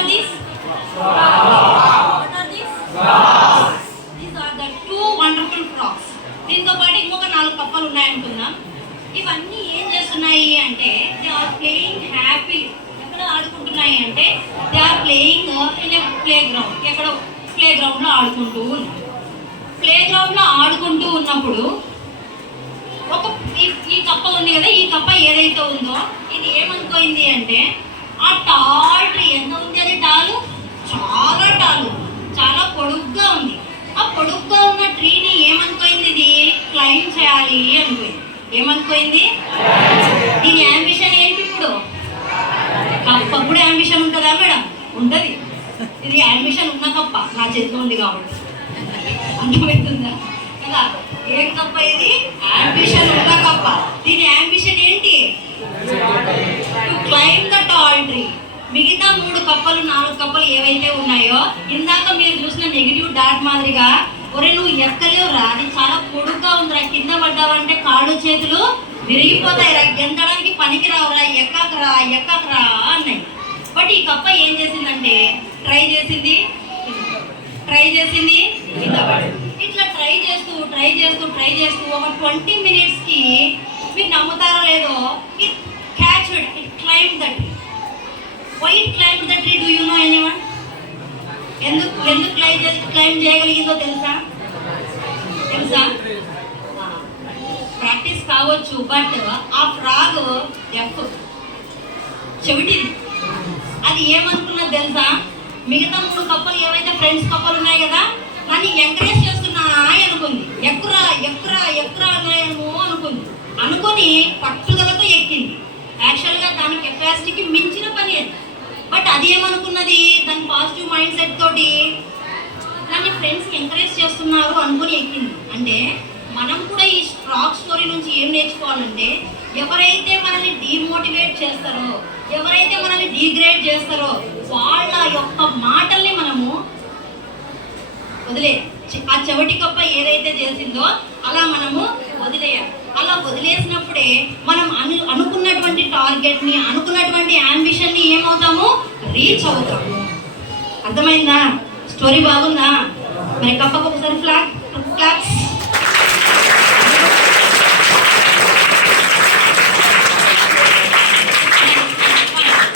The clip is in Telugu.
are these? What are these? These are the two wonderful frogs. దీంతో పాటు ఇంకొక 4 కప్పలు ఉన్నాయనుకుందాం. ఇవన్నీ ఏం చేస్తున్నాయి అంటే దే ఆర్ ప్లేయింగ్ హ్యాపీ. ఎక్కడ ఆడుకుంటున్నాయి అంటే they are playing in a playground. ఎక్కడ ప్లే గ్రౌండ్లో ఆడుకుంటూ ఉన్నాయి. ప్లే గ్రౌండ్లో ఆడుకుంటూ ఉన్నప్పుడు ఒక ఈ కప్ప ఉంది కదా, ఈ కప్ప ఏదైతే ఉందో ఇది ఏమనుకోయింది అంటే ఆ టాల్ ట్రీ ఎంత ఉంది, అది టాలు చాలా టాలు, చాలా పొడుగ్గా ఉంది. ఆ పొడుగ్గా ఉన్న ట్రీని ఏమనుకోయింది, ఇది క్లైమ్ చేయాలి అనుకోయింది. ఏమనుకోయింది? దీని యాంబిషన్ ఏంటి? ఇప్పుడు కప్ప కూడా యాంబిషన్ ఉంటుందా మేడం? ఉంటుంది. ఇది యాంబిషన్ ఉన్న కప్ప నా చేతిలో ఉంది కాబట్టి అర్థమవుతుందా కదా? ఏం కప్ప ఇది? యాంబిషన్ ఉన్న కప్ప. దీని యాంబిషన్ ఏంటి? To claim the tall tree. మిగతా 3 కప్పలు 4 కప్పలు ఏవైతే ఉన్నాయో ఇందాక మీరు చూసిన నెగిటివ్ డాట్ మాదిరిగా ఒరే నువ్వు ఎక్కలేవురా, అది చాలా పొడుగ్గా ఉందిరా, కింద పడ్డావంటే కాళ్ళు చేతులు విరిగిపోతాయిరా, గెంతడానికి పనికి రావురా, ఎక్కకరా అన్నాయి. బట్ ఈ కప్ప ఏం చేసిందంటే ట్రై చేసింది కింద పడి. ఇట్లా ట్రై చేస్తూ ఒక 20 minutesకి మీరు నమ్ముతారో లేదో it climb the tree. Why it climb the tree? Do you know anyone? ఎందుకు క్లైంబ్ చేయగలిగిందో తెలుసా? ప్రాక్టీస్ కావచ్చు, బట్ ఆ ఫ్రాగ్ చెవిటిది. అది ఏమనుకున్నది తెలుసా? మిగతా 3 కప్పలు ఏవైతే ఫ్రెండ్స్ కప్పలు ఉన్నాయి కదా, దాన్ని ఎంకరేజ్ చేస్తున్నాయి అనుకుంది. ఎక్కురా అన్నాయేమో అనుకుని పట్టుదలతో ఎక్కింది. యాక్చువల్గా దాని కెపాసిటీకి మించిన పని అది. బట్ అది ఏమనుకున్నది, దాని పాజిటివ్ మైండ్ సెట్ తోటి దాన్ని ఫ్రెండ్స్ ఎంకరేజ్ చేస్తున్నారు అనుకుని ఎక్కింది. అంటే మనం కూడా ఈ ఫ్రాగ్ స్టోరీ నుంచి ఏం నేర్చుకోవాలంటే ఎవరైతే మనల్ని డీమోటివేట్ చేస్తారో, ఎవరైతే మనల్ని డీగ్రేడ్ చేస్తారో వాళ్ళ యొక్క మాటల్ని మనము వదిలేయాలి. ఆ చెవిటి కప్ప ఏదైతే చేసిందో అలా మనము వదిలేయాలి. అలా వదిలేసినప్పుడే మనం అనుకున్నటువంటి టార్గెట్ని, అనుకున్నటువంటి యాంబిషన్ని ఏమవుతాము, రీచ్ అవుతాము. అర్థమైందా? స్టోరీ బాగుందా? మరి కప్పకు ఒకసారి క్లాప్స్.